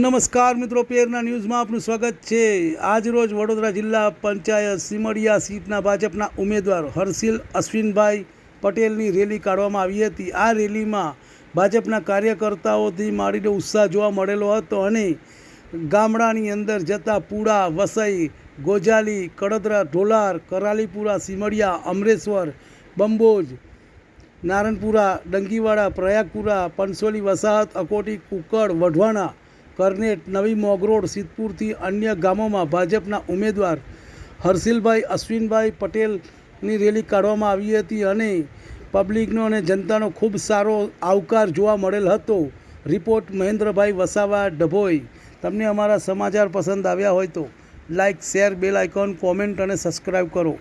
નમસ્કાર મિત્રો, પેરના ન્યૂઝમાં આપનું સ્વાગત છે। આજરોજ વડોદરા જિલ્લા પંચાયત સીમડિયા સીટના ભાજપના ઉમેદવાર હર્ષિલ અશ્વિનભાઈ પટેલની રેલી કાઢવામાં આવી હતી। આ રેલીમાં ભાજપના કાર્યકર્તાઓથી માંડીને ઉત્સાહ જોવા મળેલો હતો અને ગામડાની અંદર જતા પુડા, વસઈ, ગોજાલી, કડોદરા, ઢોલાર, કરાલીપુરા, સીમડિયા, અમરેશ્વર, બંબોજ, નારણપુરા, ડંગીવાડા, પ્રયાગપુરા, પંસોલી વસાહત, અકોટી, કુકડ, વઢવાણા, કરનેટ, નવી મોગરોડ, સિદ્ધપુરથી અન્ય ગામોમાં ભાજપના ઉમેદવાર હર્ષિલભાઈ અશ્વિનભાઈ પટેલની રેલી કાઢવામાં આવી હતી અને પબ્લિકનો અને જનતાનો ખૂબ સારો આવકાર જોવા મળેલ હતો। રિપોર્ટ મહેન્દ્રભાઈ વસાવા, ડભોઈ। તમને અમારા સમાચાર પસંદ આવ્યા હોય તો like, share, bell icon, comment અને સબસ્ક્રાઈબ કરો।